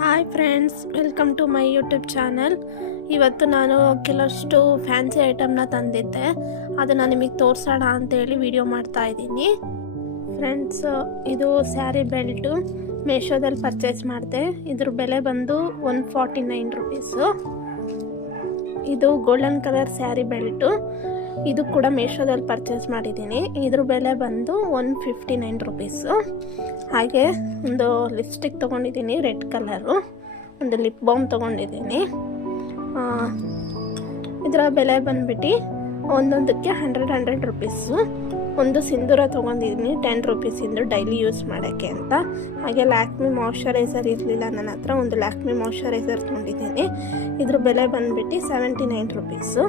Hi friends, welcome to my YouTube channel. ಇವತ್ತು ನಾನು ಕೆಲವಷ್ಟು ಫ್ಯಾನ್ಸಿ ಐಟಮ್ನ ತಂದಿದ್ದೆ, ಅದನ್ನು ನಿಮಗೆ ತೋರಿಸೋಣ ಅಂತೇಳಿ ವಿಡಿಯೋ ಮಾಡ್ತಾ ಇದ್ದೀನಿ. ಫ್ರೆಂಡ್ಸ್, ಇದು ಸ್ಯಾರಿ ಬೆಲ್ಟು ಮೀಶೋದಲ್ಲಿ ಪರ್ಚೇಸ್ ಮಾಡಿದೆ. ಇದ್ರ ಬೆಲೆ ಬಂದು 149 ರುಪೀಸು. ಇದು ಗೋಲ್ಡನ್ ಕಲರ್ ಸ್ಯಾರಿ ಬೆಲ್ಟು, ಇದು ಕೂಡ ಮೀಶೋದಲ್ಲಿ ಪರ್ಚೇಸ್ ಮಾಡಿದ್ದೀನಿ. ಇದ್ರ ಬೆಲೆ ಬಂದು 159 ರುಪೀಸು. ಹಾಗೆ ಒಂದು ಲಿಪ್ಸ್ಟಿಕ್ ತೊಗೊಂಡಿದ್ದೀನಿ ರೆಡ್ ಕಲರು, ಒಂದು ಲಿಪ್ ಬಾಮ್ ತೊಗೊಂಡಿದ್ದೀನಿ. ಇದರ ಬೆಲೆ ಬಂದ್ಬಿಟ್ಟು ಒಂದೊಂದಕ್ಕೆ 100 ರುಪೀಸು. ಒಂದು ಸಿಂಧೂರ ತೊಗೊಂಡಿದ್ದೀನಿ 10 ರುಪೀಸಿಂದು ಡೈಲಿ ಯೂಸ್ ಮಾಡೋಕ್ಕೆ ಅಂತ. ಹಾಗೆ ಲ್ಯಾಕ್ಮಿ ಮಾಯ್ಶ್ಚರೈಸರ್ ಇರಲಿಲ್ಲ ನನ್ನ ಹತ್ರ, ಒಂದು ಲ್ಯಾಕ್ಮಿ ಮಾಯ್ಶ್ಚರೈಸರ್ ತೊಗೊಂಡಿದ್ದೀನಿ. ಇದ್ರ ಬೆಲೆ ಬಂದ್ಬಿಟ್ಟು 79 ರುಪೀಸು.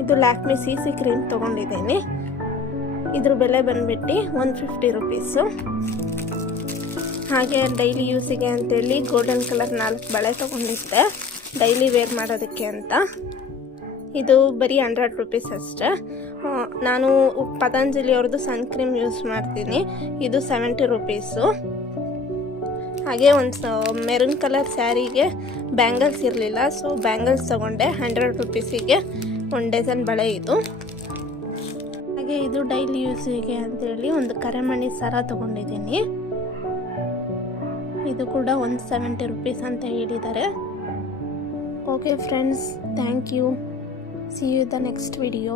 ಇದು ಲ್ಯಾಕ್ಮಿ CC ಕ್ರೀಮ್ ತೊಗೊಂಡಿದ್ದೀನಿ. ಇದ್ರ ಬೆಲೆ ಬಂದ್ಬಿಟ್ಟು 150 ರುಪೀಸು. ಹಾಗೆ ಡೈಲಿ ಯೂಸಿಗೆ ಅಂತೇಳಿ ಗೋಲ್ಡನ್ ಕಲರ್ 4 ಬಳೆ ತೊಗೊಂಡಿದ್ದೆ ಡೈಲಿ ವೇರ್ ಮಾಡೋದಕ್ಕೆ ಅಂತ. ಇದು ಬರೀ 100 ರುಪೀಸ್ ಅಷ್ಟೇ. ನಾನು ಪತಂಜಲಿ ಅವ್ರದ್ದು ಸನ್ ಕ್ರೀಮ್ ಯೂಸ್ ಮಾಡ್ತೀನಿ. ಇದು 70 ರುಪೀಸು. ಹಾಗೆ ಒಂದು ಮೆರೂನ್ ಕಲರ್ ಸ್ಯಾರಿಗೆ ಬ್ಯಾಂಗಲ್ಸ್ ಇರಲಿಲ್ಲ, ಸೊ ಬ್ಯಾಂಗಲ್ಸ್ ತೊಗೊಂಡೆ 100 ರುಪೀಸಿಗೆ. ಒಂದು ಡಜನ್ ಬಳೆ ಇದು. ಹಾಗೆ ಇದು ಡೈಲಿ ಯೂಸಿಗೆ ಅಂತೇಳಿ ಒಂದು ಕರೆಮಣಿ ಸರ ತೊಗೊಂಡಿದ್ದೀನಿ. ಇದು ಕೂಡ 170 ರುಪೀಸ್ ಅಂತ ಹೇಳಿದ್ದಾರೆ. Okay friends, thank you. See you the next video.